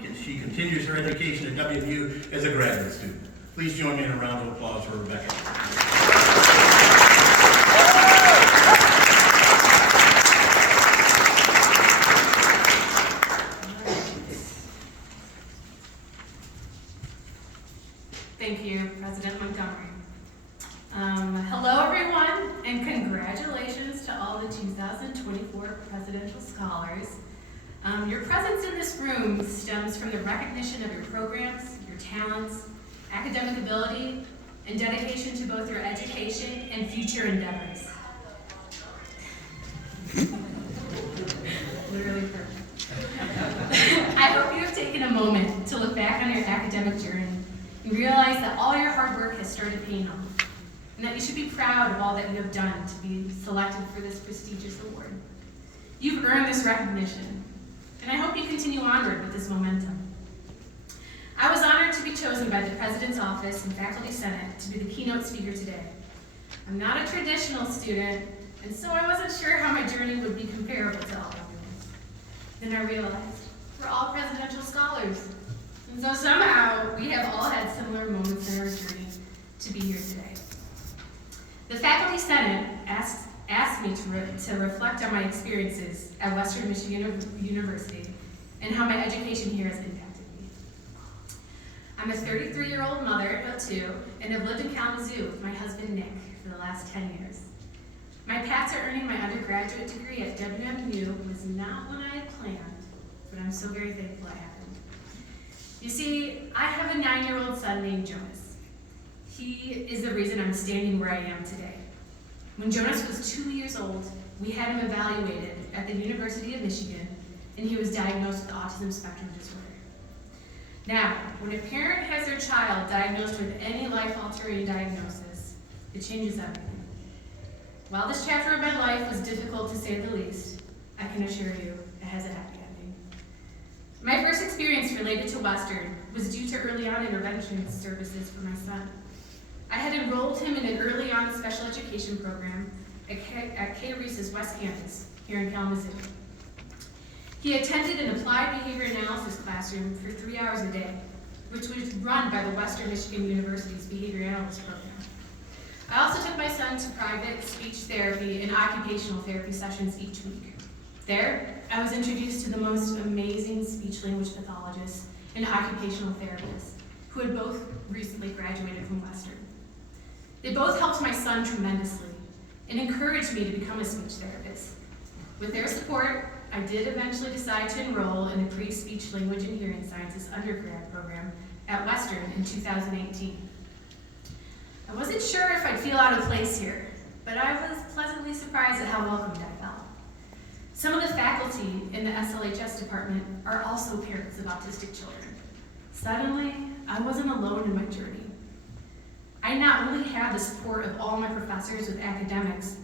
She continues her education at WMU as a graduate student. Please join me in a round of applause for Rebecca. Thank you, President Montgomery. Hello, everyone, and congratulations to all the 2024 Presidential Scholars. Your presence in this room stems from the recognition of your programs, your talents, academic ability, and dedication to both your education and future endeavors. Literally perfect. I hope you have taken a moment to look back on your academic journey and realize that all your hard work has started paying off, and that you should be proud of all that you have done to be selected for this prestigious award. You've earned this recognition, and I hope you continue onward with this momentum. I was honored to be chosen by the President's Office and Faculty Senate to be the keynote speaker today. I'm not a traditional student, and so I wasn't sure how my journey would be comparable to all others. Then I realized we're all presidential scholars, and so somehow we have all had similar moments in our journey to be here today. The Faculty Senate asked me to reflect on my experiences at Western Michigan University and how my education here has impacted me. I'm a 33-year-old mother of two and have lived in Kalamazoo with my husband Nick for the last 10 years. My path to earning my undergraduate degree at WMU was not what I had planned, but I'm so very thankful it happened. You see, I have a 9-year-old son named Jonas. He is the reason I'm standing where I am today. When Jonas was 2 years old, we had him evaluated at the University of Michigan, and he was diagnosed with autism spectrum disorder. Now, when a parent has their child diagnosed with any life-altering diagnosis, it changes everything. While this chapter of my life was difficult to say the least, I can assure you it has a happy ending. My first experience related to Western was due to early on intervention services for my son. I had enrolled him in an early on special education program at K. Reese's West Campus here in Kalamazoo. He attended an applied behavior analysis classroom for 3 hours a day, which was run by the Western Michigan University's behavior analyst program. I also took my son to private speech therapy and occupational therapy sessions each week. There, I was introduced to the most amazing speech-language pathologists and occupational therapists who had both recently graduated from Western. They both helped my son tremendously and encouraged me to become a speech therapist. With their support, I did eventually decide to enroll in a pre-speech language and hearing sciences undergrad program at Western in 2018. I wasn't sure if I'd feel out of place here, but I was pleasantly surprised at how welcomed I felt. Some of the faculty in the SLHS department are also parents of autistic children. Suddenly, I wasn't alone in my journey. I not only had the support of all my professors with academics,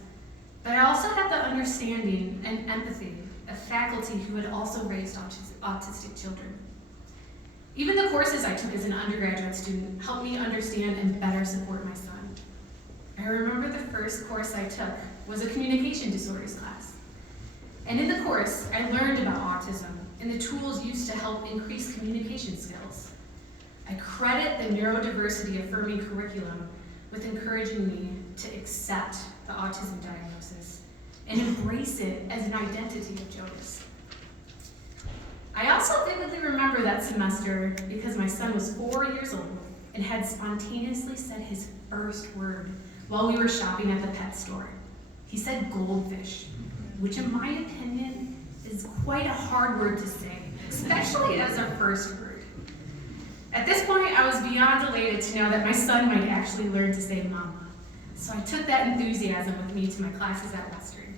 but I also had the understanding and empathy of faculty who had also raised autistic children. Even the courses I took as an undergraduate student helped me understand and better support my son. I remember the first course I took was a communication disorders class. And in the course, I learned about autism and the tools used to help increase communication skills. I credit the neurodiversity affirming curriculum with encouraging me to accept the autism diagnosis and embrace it as an identity of Jonas. I also vividly remember that semester because my son was 4 years old and had spontaneously said his first word while we were shopping at the pet store. He said goldfish, which in my opinion is quite a hard word to say, especially as a first word. At this point, I was beyond elated to know that my son might actually learn to say mama. So I took that enthusiasm with me to my classes at Western.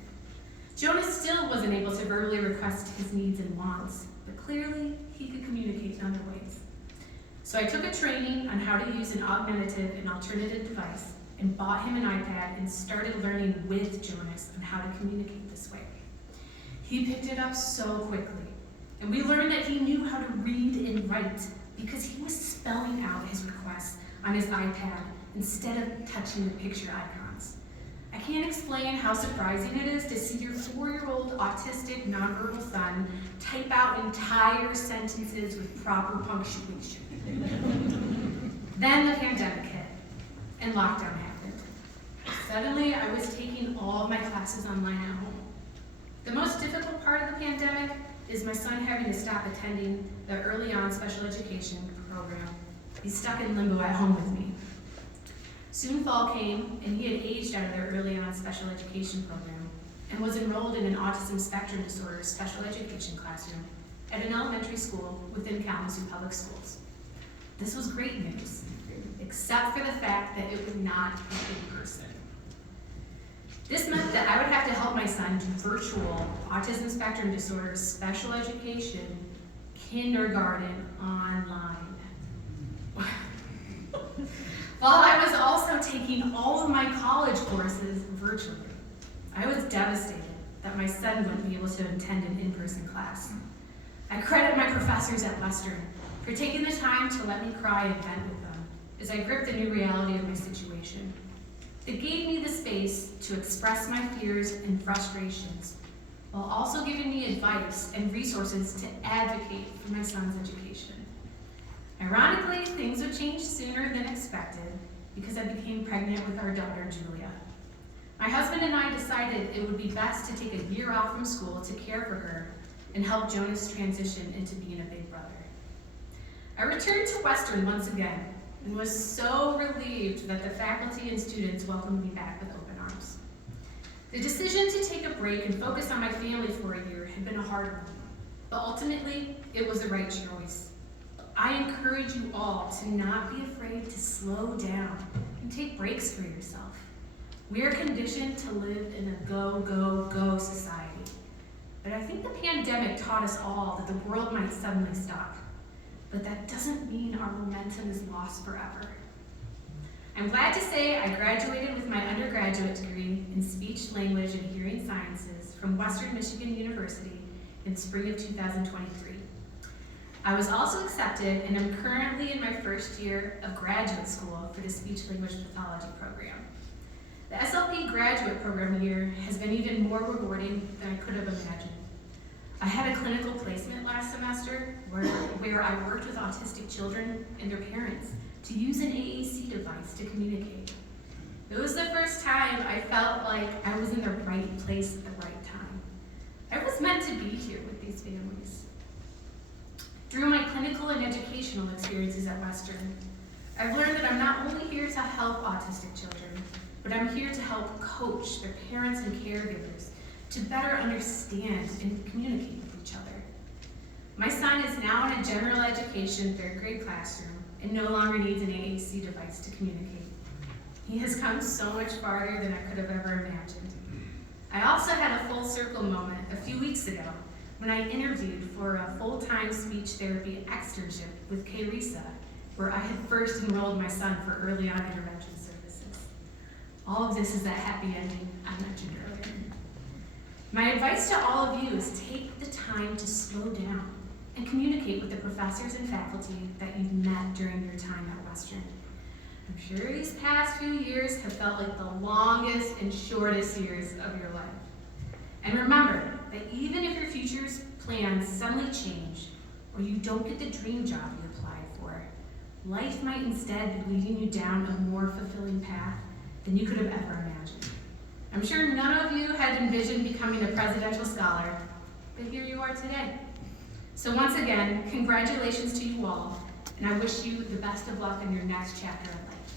Jonas still wasn't able to verbally request his needs and wants, but clearly he could communicate in other ways. So I took a training on how to use an augmentative and alternative device and bought him an iPad and started learning with Jonas on how to communicate this way. He picked it up so quickly, and we learned that he knew how to read and write because he was spelling out his requests on his iPad instead of touching the picture icons. I I can't explain how surprising it is to see your 4-year-old autistic nonverbal son type out entire sentences with proper punctuation. Then the pandemic hit, and lockdown happened. Suddenly, I was taking all of my classes online at home. The most difficult part of the pandemic is my son having to stop attending the early on special education program. He's stuck in limbo at home with me. Soon fall came, and he had aged out of their early on special education program and was enrolled in an autism spectrum disorder special education classroom at an elementary school within Kalamazoo Public Schools. This was great news, except for the fact that it would not be in person. This meant that I would have to help my son do virtual autism spectrum disorder special education kindergarten online. While I was also taking all of my college courses virtually. I was devastated that my son wouldn't be able to attend an in-person class. I credit my professors at Western for taking the time to let me cry and vent with them as I gripped the new reality of my situation. It gave me the space to express my fears and frustrations, while also giving me advice and resources to advocate for my son's education. Ironically, things would change sooner than expected because I became pregnant with our daughter, Julia. My husband and I decided it would be best to take a year off from school to care for her and help Jonas transition into being a big brother. I returned to Western once again and was so relieved that the faculty and students welcomed me back with open arms. The decision to take a break and focus on my family for a year had been a hard one, but ultimately, it was the right choice. I encourage you all to not be afraid to slow down and take breaks for yourself. We are conditioned to live in a go, go, go society. But I think the pandemic taught us all that the world might suddenly stop. But that doesn't mean our momentum is lost forever. I'm glad to say I graduated with my undergraduate degree in speech, language, and hearing sciences from Western Michigan University in spring of 2023. I was also accepted and am currently in my first year of graduate school for the speech language pathology program. The SLP graduate program year has been even more rewarding than I could have imagined. I had a clinical placement last semester where I worked with autistic children and their parents to use an AAC device to communicate. It was the first time I felt like I was in the right place at the right time. I was meant to be here with these families. Through my clinical and educational experiences at Western, I've learned that I'm not only here to help autistic children, but I'm here to help coach their parents and caregivers to better understand and communicate with each other. My son is now in a general education 3rd grade classroom and no longer needs an AAC device to communicate. He has come so much farther than I could have ever imagined. I also had a full circle moment a few weeks ago when I interviewed for a full-time speech therapy externship with KRISA, where I had first enrolled my son for early on intervention services. All of this is that happy ending I mentioned earlier. My advice to all of you is take the time to slow down and communicate with the professors and faculty that you've met during your time at Western. I'm sure these past few years have felt like the longest and shortest years of your life. And remember that even if your future's plans suddenly change or you don't get the dream job you applied for, life might instead be leading you down a more fulfilling path than you could have ever imagined. I'm sure none of you had envisioned becoming a presidential scholar, but here you are today. So once again, congratulations to you all, and I wish you the best of luck in your next chapter of life.